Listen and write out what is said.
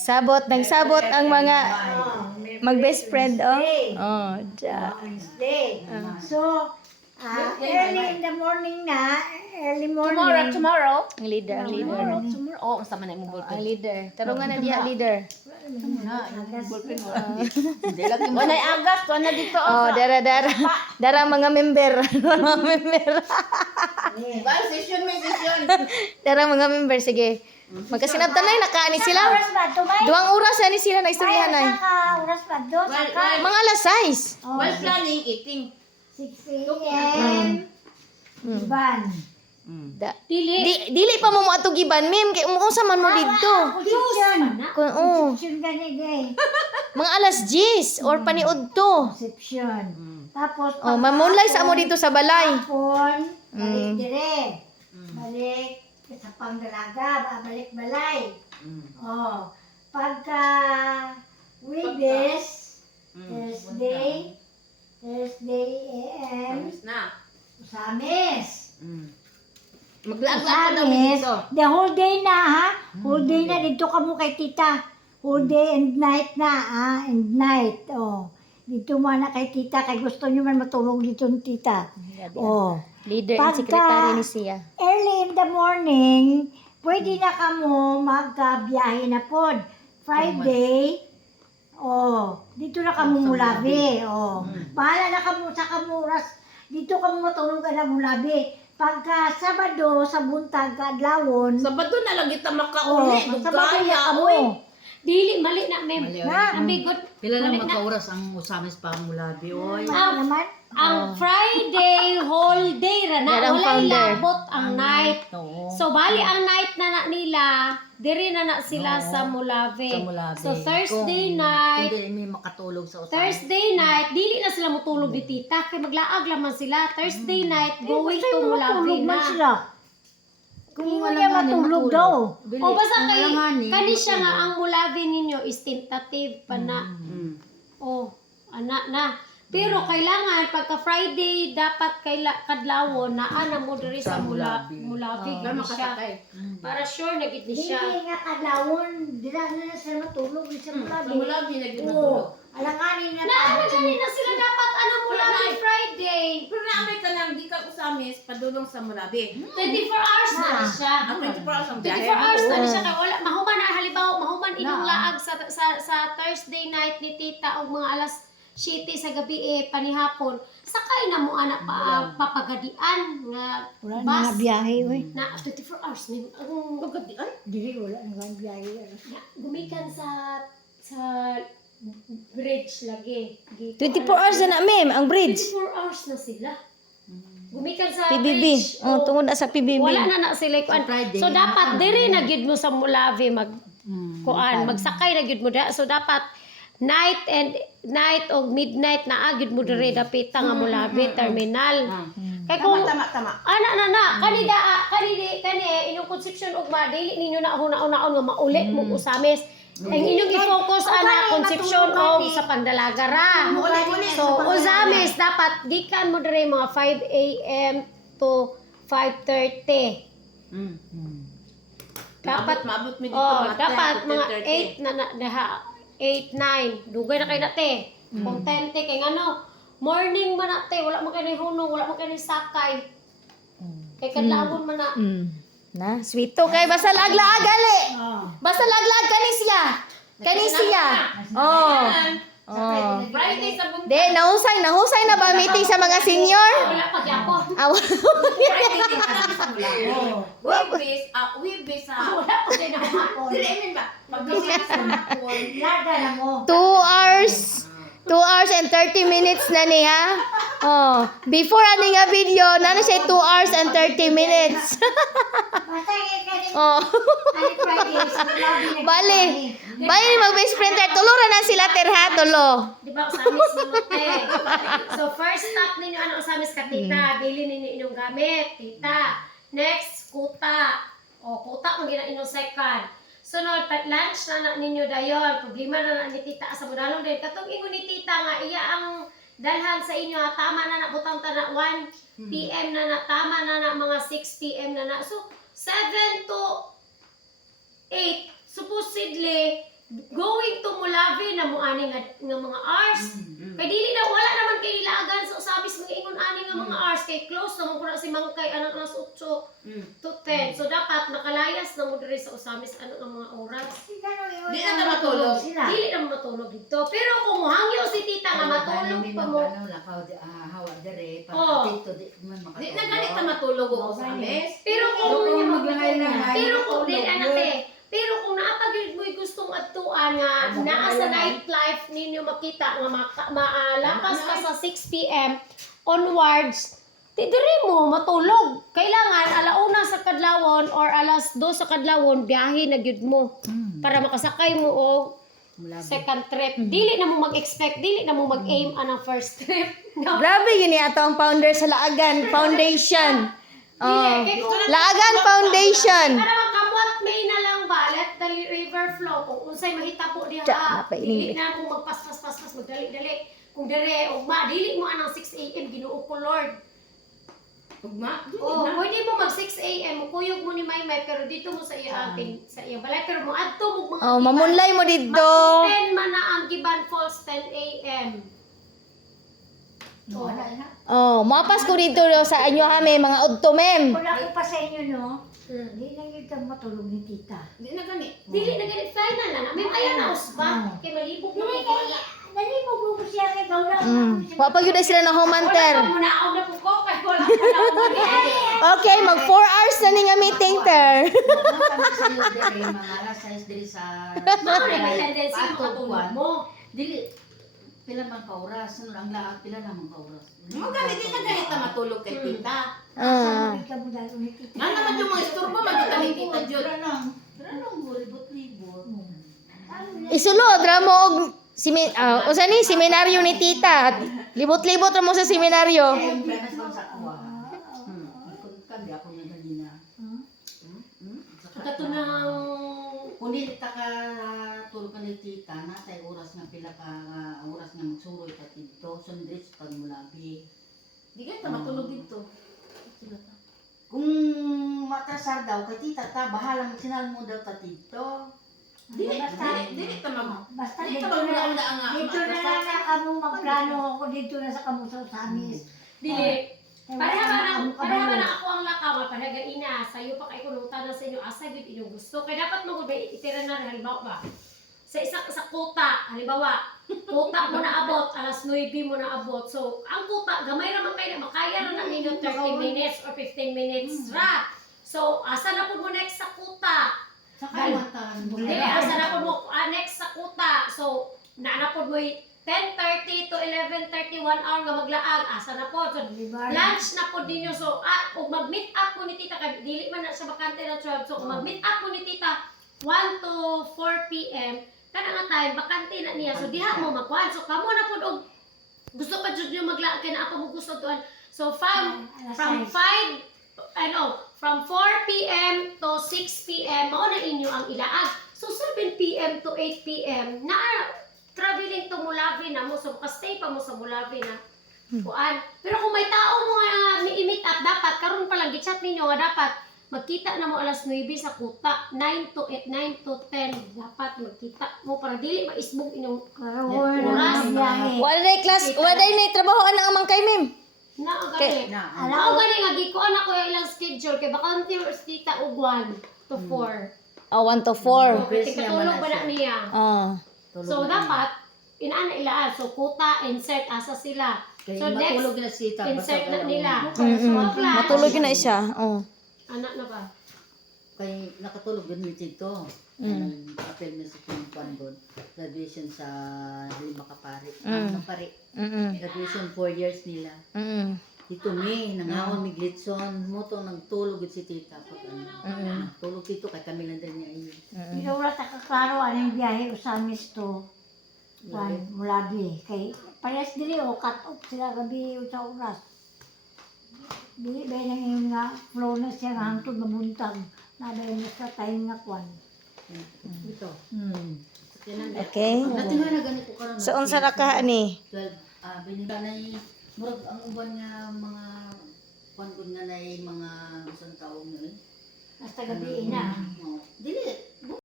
Nagsabot ang mga mag-best friend, oh. Oh, Wednesday. So, early in the morning na, early morning. Tomorrow? ang leader. Tomorrow. Oh, sama na yung Ang leader. Tarungan na diya, leader. Wala yung agas, wala dito. Oh, dara mga member. Mga member. Guys, session may session. Dara mga member, sige. Magkasinabtan na nakaani sila. Oras ba ito, May? 2 oras na ni sila na istoryahan ay. Oras ba ito? Saka Mga alas 6. While planning, eating. 6 a.m. Iban. Dili pa mo atog iban, ma'am, kay unsa man mo didto. Conception. Oh, Conception gani day. mga alas 10 or paniud to. Conception. Tapos, Oh, mamunlay sa mo dito sa balay. hapon, balik dire. Balik sa pangdalaga, balik balay. Oh, pagka Webes, Thursday AM, Na. Usamis. Maglaag-laag ka daw dito. The whole day na ha? Whole day na dito ka mo kay tita. Whole day and night na and night. Oh. Dito mo na kay tita kay gusto niyo man matulog dito ni tita. Oh. Leader and secretary ni siya. Early in the morning, pwede na ka mo magbiyahe na pod. Friday, dito na ka mo mulabi. Bahala na ka mo sa kamuras. Dito ka mo matulog na mulabi. Pagka Sabado, sa buntag, kadlawon, Sabado na lang kita makauli. Sabado Dugaya, na oy. Dili, mali na, ma'am. Ang bigot. Pila lang magkauras ang usamis pa ang mulabi, oy. naman. Ang Friday, whole day ra na. Yan ang Wala founder. labot ang night. Oo. So, bali ang night na nila, diri na sila sa Mulave. Sa mulabi. So, Thursday night, Hindi may makatulog sa usamis. Thursday night, dili na sila matulog di tita. Kaya maglaag laman sila. Thursday night, going to Mulave Matulog man na. sila. Kung niya matulog daw. O basta kani siya nga ang Mulave ninyo is tentative pa na. Oh, anak na. Pero kailangan pagka Friday dapat kadlawon na ana mo diri sa Mulave Para gani siya. makasakay. Para sure na gid ni Hindi siya. nga kadlawon, dila na sila matulog sa Sa mulabi. mulabi na Oo. ginatulog. Alanganin na Na ano gani na sila dapat ana Mulave Friday. Pero naamay ka lang, di ka usamis, padulong sa mulabi. 24 hours na siya. 24 hours ang biyahe. 24 hours na siya kay wala mahuman na halimbawa mahuman inyong laag sa Thursday night ni tita og mga alas 7 sa gabi panihapon. Sakay na mo ana papagadian nga Wala bus. na biyahe, oy. Na 24 hours na ang Pagkatian? Dili, wala na biyahe. gumikan sa bridge lagi. 24 hours na ma'am, ang bridge. 24 hours na sila. Gumikan sa PBB. bridge. Oh, tungod na sa PBB. Wala na sila kuan. Friday, So dapat diri na gyud mo sa Mulave kuan, magsakay na gyud mo da. So dapat night o midnight na agid mo diri dapita nga Mulave terminal. Kay kung Tama. kani inyong conception ugma dili ninyo na una-unaon nga mauli mo usamis. Ang inyong i-focus ana conception og sa pandalaga ra. So usamis dapat gikan mo diri mga 5 a.m. to 5:30. Dapat maabot mo dito. dapat mga 8 na 8, 9. Dugay na kayo nate. Kontente kay ngano. Morning man nate, wala man kayo hunong, wala man kayo sakay. Kay kadlawon man na. Na, sweeto kay basta lag-lag gali. Basta lag-lag kani siya. Oh. Friday sa buntag. De, nahusay na ba meeting sa mga senior? Wala pa gyapon. Friday din kasi sa mulabi. Webes sa... Wala pa din ako hapon. Dili, I mean ba? Pag-gising sa hapon. Lada na mo. 2 hours and 30 minutes na niya. Oh, before ani nga video, nana siya 2 hours and 30 minutes. Basta yung Oh. Friday, sa mulabi na Bali mag-best friend tayo. Tulo ra na sila terha, tulo. Di ba usamis mo te? So first stop ninyo ano usamis ka tita, bili ninyo inyong gamit, tita. Next, kuta. O kuta mo gina inyong second. Sunod, pag lunch na ninyo dayon, problema na ni tita sa budalong din. Katong ingon ni tita nga iya ang dalhan sa inyo, tama na butang ta na 1 PM na tama na mga 6 PM na. So 7 to 8 supposedly ani nga mga hours. Kay dili na wala naman kay nilaagan sa usabis mga ingon ani nga mga hours kay close na mo kuna si Mangkay anak alas 8 to 10. So dapat nakalayas na mo diri sa usabis ano nga mga oras. Di na matulog. sila. Dili na mo matulog dito. Pero kung hangyo si tita nga matulog pa mo. Ano lakaw hawa dire Oo. para dito di man makatulog. Di na ganit na matulog o sa ames. Pero kung pero kung Tulog din anak eh. Pero kung naapagid mo'y gustong adtuan nga naa sa nightlife ninyo makita nga lapas ka sa 6 p.m. onwards, dire mo matulog. Kailangan alauna sa kadlawon or alas 2 sa kadlawon biyahe na gyud mo para makasakay mo og Mulabi. second trip. Dili na mo mag-expect, dili na mo mag-aim anang first trip. No. Grabe yun ato ang founder sa Laagan Foundation. Oh. Laagan Foundation. Para makamot may na lang ba, let the river flow. Kung unsay mahitabo diha, Tiyan, napainig. dili na mo magpas-pas-pas, magdali-dali. Kung dire, ugma, dili mo anang 6 a.m. Ginoo ko Lord. Ugma. Oh, pwede mo mag 6 a.m. Kuyog mo ni Maymay, pero dito mo sa iya sa iya balay. Pero mo adto mo mga Oh, mamunlay mo dito. 10 man na ang Giban Falls, 10 a.m. Oh. Oh, mapas ko dito sa inyo ha, may mga udto mem. Kung ako pa sa inyo, no? Hindi lang yung kang matulog ni tita. Di na ganit. Dili na ganit final na. May ayan na usba. Kay malibog na Dili ko. kaya, dali mo buko siya kay Gaura. Wapag yun na sila ng home hunter. Wala pa muna ako na po ko. Kaya wala pa na ako na Okay, mag 4 hours na ni nga meeting ter. Kami sa iyo dire mga alas 6 dire sa Mga may tendency makatulog mo. Dili pila man ka oras, ano ang lahat pila naman ka oras. Mo ganit di na ganit na matulog kay tita. Ah. Sabi ka mo dahil ni tita. Nga naman yung mga istorbo magita ni tita Jud. Tara lang, libot-libot. Isulod ra mo og usa ni seminaryo ni tita. Libot-libot ra mo sa seminaryo. Planas man sa kuha. Kung kami ako na ganina. Katunang Kung di ta ka tulog ka ni tita, natay oras nga pila ka oras nga magsuroy ka dito, sundrit pag mulabi. Di ganit na matulog dito. Kung matrasar daw kay tita ta, bahala magsinal mo daw ta dito. Dili Basta, dili ta mag. basta Dili dito ta na, magmula nga. dito na lang na kamo magplano ako dito na sa kamo sa Samis. dili. Pareha ba na ako ang lakaw, pareha ina, sayo pa kay kunutan na sa inyo, asa gid inyong gusto. Kaya dapat mo ba itira na halimbawa ba? Sa kuta, halimbawa, kuta mo na abot, alas 9 mo na abot. So, ang kuta, gamay naman kayo na, makaya na ninyo 30 minutes or 15 minutes ra. So, asa na po mo next sa kuta? Sa kaliwatan. Dili, asa na po mo next sa kuta. So, naanapod mo 10:30 to 11:30, 1 hour nga maglaag. Asa na po? So, lunch na po ninyo. So, kung mag-meet up po ni tita, kay dili man na sa bakante na 12. So, kung mag-meet up po ni tita, 1 to 4 p.m., kada nga time, bakante na niya. So, diha mo magkuhan. So, kamo na po, og gusto pa dyan nyo maglaag, kaya na apa mo gusto doon. So, from 4 p.m. to 6 p.m., mao na inyo ang ilaag. So, 7 p.m. to 8 p.m., na traveling to Mulavi na mo, so stay pa mo sa Mulavi na. Kuan. Pero kung may tao mo nga ni-meet up, dapat, karon pa lang, gichat ninyo nga dapat, magkita na mo alas 9 sa kuta, 9 to 10, dapat magkita mo para dili maisbog inyong oras. Wala na class, wala na trabaho ang amang kay mem. Na, gani. Ako gani nga, gikuan ako yung ilang schedule, kay bakante or tita og 1 to 4. Oh, 1 to 4. Okay, katulog ba na niya? Oh. So, dapat, inaana ilaan. So, kuta, insert, asa sila. Kaya So, matulog next, na si tita. insert na nila. Mm-mm. So, class, Matulog na siya. Oh. anak na ba? Kaya nakatulog din ni tito. Apel na sa Pinpan doon. Graduation sa Lima Kapari. Kapari. Graduation 4 years nila. Dito mi, nangawan mi glitson. Moto nagtulog si tita. Tulog dito kay kami lang din niya iyo. Pinura ta kaklaro anong biyahe usamis to. Juan Mulabi. Kay parehas dili o cut off sila gabi sa oras. Dili ba nang yung nga flow na siya nga hangtod mabuntag. Nada yung sa time nga kwan. Ito. Okay. Dati nga na ganito karon. So, unsa ra ka ni? 12. Binila na murag ang uban nga mga kwan nga na mga isang taong nga eh. Hasta gabi na. Dili.